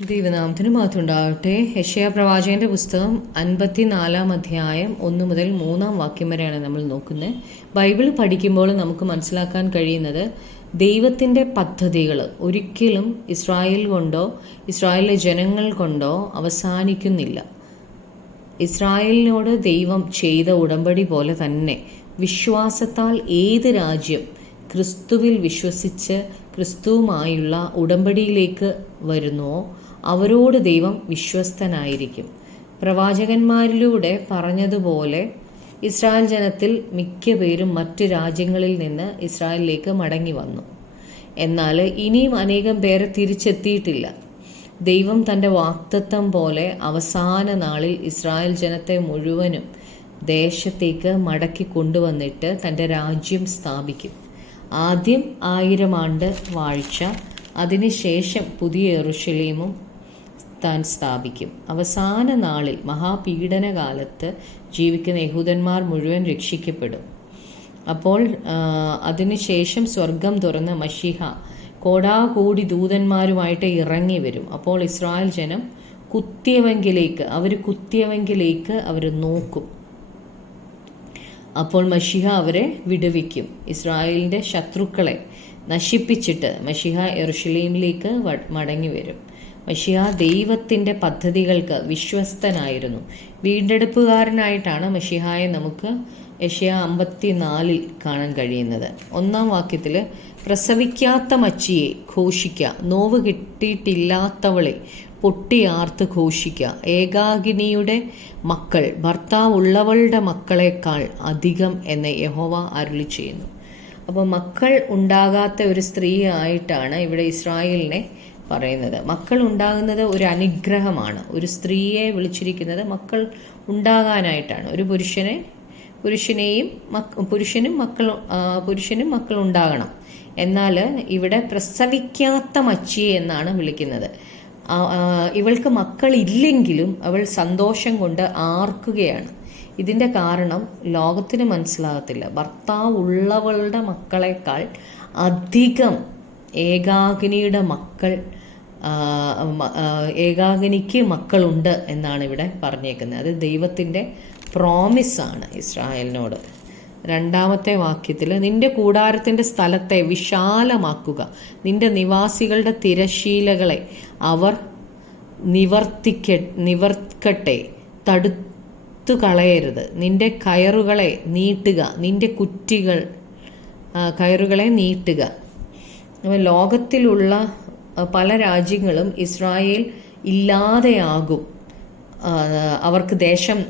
ദൈവനാമത്തിന് മാത്രമുണ്ടാകട്ടെ. യെശയ്യാ പ്രവാചകന്റെ പുസ്തകം 54 അധ്യായം 1 മുതൽ 3 വാക്യം വരെയാണ് നമ്മൾ നോക്കുന്നത്. ബൈബിൾ പഠിക്കുമ്പോൾ നമുക്ക് മനസ്സിലാക്കാൻ കഴിയുന്നത് ദൈവത്തിൻ്റെ പദ്ധതികൾ ഒരിക്കലും ഇസ്രായേൽ കൊണ്ടോ ഇസ്രായേലിലെ ജനങ്ങൾ കൊണ്ടോ അവസാനിക്കുന്നില്ല. ഇസ്രായേലിനോട് ദൈവം ചെയ്ത ഉടമ്പടി പോലെ തന്നെ വിശ്വാസത്താൽ ഏത് രാജ്യം ക്രിസ്തുവിൽ വിശ്വസിച്ച് ക്രിസ്തുവുമായുള്ള ഉടമ്പടിയിലേക്ക് വരുന്നുവോ അവരോട് ദൈവം വിശ്വസ്തനായിരിക്കും. പ്രവാചകന്മാരിലൂടെ പറഞ്ഞതുപോലെ ഇസ്രായേൽ ജനത്തിൽ മിക്ക പേരും മറ്റു രാജ്യങ്ങളിൽ നിന്ന് ഇസ്രായേലിലേക്ക് മടങ്ങി വന്നു. എന്നാൽ ഇനിയും അനേകം പേരെ തിരിച്ചെത്തിയിട്ടില്ല. ദൈവം തൻ്റെ വാഗ്ദത്തം പോലെ അവസാന നാളിൽ ഇസ്രായേൽ ജനത്തെ മുഴുവനും ദേശത്തേക്ക് മടക്കി കൊണ്ടുവന്നിട്ട് തൻ്റെ രാജ്യം സ്ഥാപിക്കും. ആദ്യം 1000 ആണ്ട് വാഴ്ച, അതിനുശേഷം പുതിയ യെരൂശലേമും താൻ സ്ഥാപിക്കും. അവസാന നാളിൽ മഹാപീഡനകാലത്ത് ജീവിക്കുന്ന യഹൂദന്മാർ മുഴുവൻ രക്ഷിക്കപ്പെടും. അപ്പോൾ അതിനുശേഷം സ്വർഗം തുറന്ന മശീഹ കോടാകൂടി ദൂതന്മാരുമായിട്ട് ഇറങ്ങി വരും. അപ്പോൾ ഇസ്രായേൽ ജനം കുത്തിയവെങ്കിലേക്ക് അവർ നോക്കും. അപ്പോൾ മശീഹ അവരെ വിടുവിക്കും. ഇസ്രായേലിൻ്റെ ശത്രുക്കളെ നശിപ്പിച്ചിട്ട് മശീഹ യെരൂശലേമിലേക്ക് മടങ്ങി വരും. മശീഹ ദൈവത്തിൻ്റെ പദ്ധതികൾക്ക് വിശ്വസ്തനായിരുന്നു. വീണ്ടെടുപ്പുകാരനായിട്ടാണ് മശീഹായെ നമുക്ക് യെശയ്യാ 54 കാണാൻ കഴിയുന്നത്. 1 വാക്യത്തിൽ പ്രസവിക്കാത്ത മച്ചിയെ ഘോഷിക്ക, നോവ് കിട്ടിയിട്ടില്ലാത്തവളെ പൊട്ടിയാർത്ത് ഘോഷിക്ക, ഏകാകിനിയുടെ മക്കൾ ഭർത്താവുള്ളവളുടെ മക്കളെക്കാൾ അധികം എന്ന് യഹോവ അരുളി ചെയ്യുന്നു. അപ്പോൾ മക്കൾ ഉണ്ടാകാത്ത ഒരു സ്ത്രീ ആയിട്ടാണ് ഇവിടെ ഇസ്രായേലിനെ പറയുന്നത്. മക്കൾ ഉണ്ടാകുന്നത് ഒരു അനുഗ്രഹമാണ്. ഒരു സ്ത്രീയെ വിളിച്ചിരിക്കുന്നത് മക്കൾ ഉണ്ടാകാനായിട്ടാണ്. ഒരു പുരുഷനും മക്കൾ ഉണ്ടാകണം. എന്നാൽ ഇവിടെ പ്രസവിക്കാത്ത മച്ചിയെ എന്നാണ് വിളിക്കുന്നത്. ഇവൾക്ക് മക്കളില്ലെങ്കിലും അവൾ സന്തോഷം കൊണ്ട് ആർക്കുകയാണ്. ഇതിൻ്റെ കാരണം ലോകത്തിന് മനസ്സിലാകത്തില്ല. ഭർത്താവ് ഉള്ളവളുടെ മക്കളെക്കാൾ അധികം ഏകാകിനിക്ക് മക്കളുണ്ട് എന്നാണ് ഇവിടെ പറഞ്ഞേക്കുന്നത്. അത് ദൈവത്തിൻ്റെ പ്രോമിസാണ് ഇസ്രായേലിനോട്. 2 വാക്യത്തിൽ നിന്റെ കൂടാരത്തിൻ്റെ സ്ഥലത്തെ വിശാലമാക്കുക, നിന്റെ നിവാസികളുടെ തിരശീലകളെ അവർ നിവർക്കട്ടെ, തടുത്തു കളയരുത്. നിന്റെ കയറുകളെ നീട്ടുക, നിന്റെ കയറുകളെ നീട്ടുക. ലോകത്തിലുള്ള പല രാജ്യങ്ങളും ഇസ്രായേൽ ഇല്ലാതെയാകും,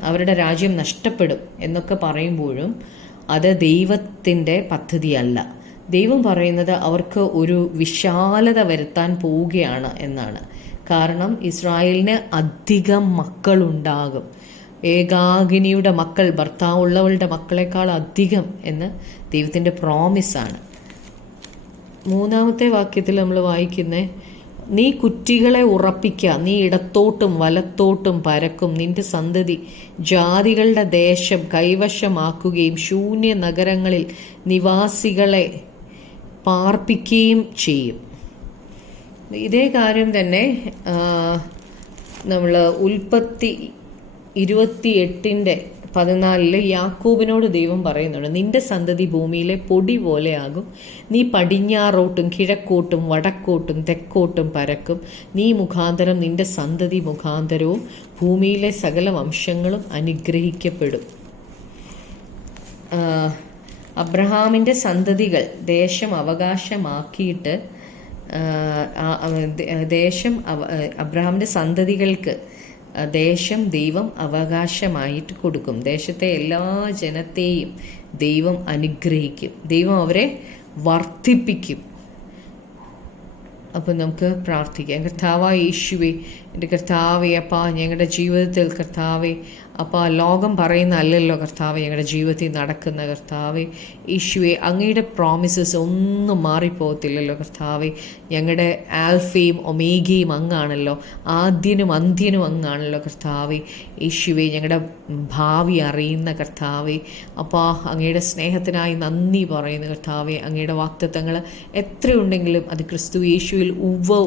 അവരുടെ രാജ്യം നഷ്ടപ്പെടും എന്നൊക്കെ പറയുമ്പോഴും അത് ദൈവത്തിൻ്റെ പദ്ധതിയല്ല. ദൈവം പറയുന്നത് അവർക്ക് ഒരു വിശാലത വരുത്താൻ പോവുകയാണ് എന്നാണ്. കാരണം ഇസ്രായേലിന് അധികം മക്കളുണ്ടാകും. ഏകാകിനിയുടെ മക്കൾ ഭർത്താവുള്ളവളുടെ മക്കളെക്കാൾ അധികം എന്ന് ദൈവത്തിൻ്റെ പ്രോമിസാണ്. 3 വാക്യത്തിൽ നമ്മൾ വായിക്കുന്നത്, നീ കുറ്റികളെ ഉറപ്പിക്ക, നീ ഇടത്തോട്ടും വലത്തോട്ടും പരക്കും, നിന്റെ സന്തതി ജാതികളുടെ ദേശം കൈവശമാക്കുകയും ശൂന്യ നഗരങ്ങളിൽ നിവാസികളെ പാർപ്പിക്കുകയും ചെയ്യും. ഇതേ കാര്യം തന്നെ നമ്മൾ ഉൽപ്പത്തി 28:14 യാക്കോബിനോട് ദൈവം പറയുന്നുണ്ട്, നിന്റെ സന്തതി ഭൂമിയിലെ പൊടി പോലെയാകും, നീ പടിഞ്ഞാറോട്ടും കിഴക്കോട്ടും വടക്കോട്ടും തെക്കോട്ടും പരക്കും, നീ മുഖാന്തരം നിന്റെ സന്തതി മുഖാന്തരവും ഭൂമിയിലെ സകല വംശങ്ങളും അനുഗ്രഹിക്കപ്പെടും. അബ്രഹാമിൻ്റെ സന്തതികൾ ദേശം അവകാശമാക്കിയിട്ട് അബ്രഹാമിൻ്റെ സന്തതികൾക്ക് ദേശം ദൈവം അവകാശമായിട്ട് കൊടുക്കും. ദേശത്തെ എല്ലാ ജനത്തെയും ദൈവം അനുഗ്രഹിക്കും. ദൈവം അവരെ വർദ്ധിപ്പിക്കും. അപ്പം നമുക്ക് പ്രാർത്ഥിക്കാം. കർത്താവായ യേശുവേ, എൻ്റെ കർത്താവേ, അപ്പാ, ഞങ്ങളുടെ ജീവിതത്തിൽ കർത്താവേ അപ്പോൾ ലോകം പറയുന്ന അല്ലല്ലോ കർത്താവ് ഞങ്ങളുടെ ജീവിതത്തിൽ നടക്കുന്ന കർത്താവ്. യേശുവെ, അങ്ങയുടെ പ്രോമിസസ് ഒന്നും മാറിപ്പോകത്തില്ലല്ലോ കർത്താവ്. ഞങ്ങളുടെ ആൽഫയും ഒമേഗയും അങ്ങാണല്ലോ, ആദ്യനും അന്ത്യനും അങ്ങാണല്ലോ കർത്താവ്. യേശുവെ, ഞങ്ങളുടെ ഭാവി അറിയുന്ന കർത്താവ്. അപ്പോൾ അങ്ങയുടെ സ്നേഹത്തിനായി നന്ദി പറയുന്നു കർത്താവെ. അങ്ങയുടെ വാഗ്ദത്തങ്ങൾ എത്രയുണ്ടെങ്കിലും അത് ക്രിസ്തു യേശുവിൽ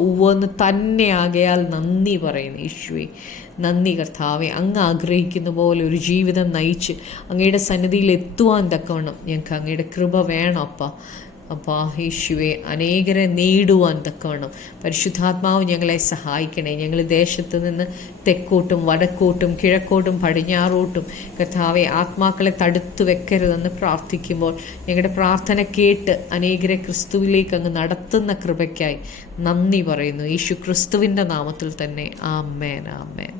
ഉവ്വെന്ന് തന്നെ ആകയാൽ നന്ദി പറയുന്നു യേശുവെ. നന്ദി കർത്താവെ. അങ്ങ് ആഗ്രഹിക്കുന്ന പോലെ ഒരു ജീവിതം നയിച്ച് അങ്ങയുടെ സന്നിധിയിൽ എത്തുവാൻ തക്കവണ്ണം ഞങ്ങൾക്ക് അങ്ങയുടെ കൃപ വേണം അപ്പാ യേശുവെ. അനേകരെ നേടുവാൻ തക്കവണ്ണം പരിശുദ്ധാത്മാവ് ഞങ്ങളെ സഹായിക്കണേ. ഞങ്ങൾ ദേശത്ത് നിന്ന് തെക്കോട്ടും വടക്കോട്ടും കിഴക്കോട്ടും പടിഞ്ഞാറോട്ടും കർത്താവെ ആത്മാക്കളെ തടുത്തു വെക്കരുതെന്ന് പ്രാർത്ഥിക്കുമ്പോൾ ഞങ്ങളുടെ പ്രാർത്ഥന കേട്ട് അനേകരെ ക്രിസ്തുവിലേക്ക് അങ്ങ് നടത്തുന്ന കൃപയ്ക്കായി നന്ദി പറയുന്നു യേശു ക്രിസ്തുവിൻ്റെ നാമത്തിൽ തന്നെ. ആമേൻ, ആമേൻ.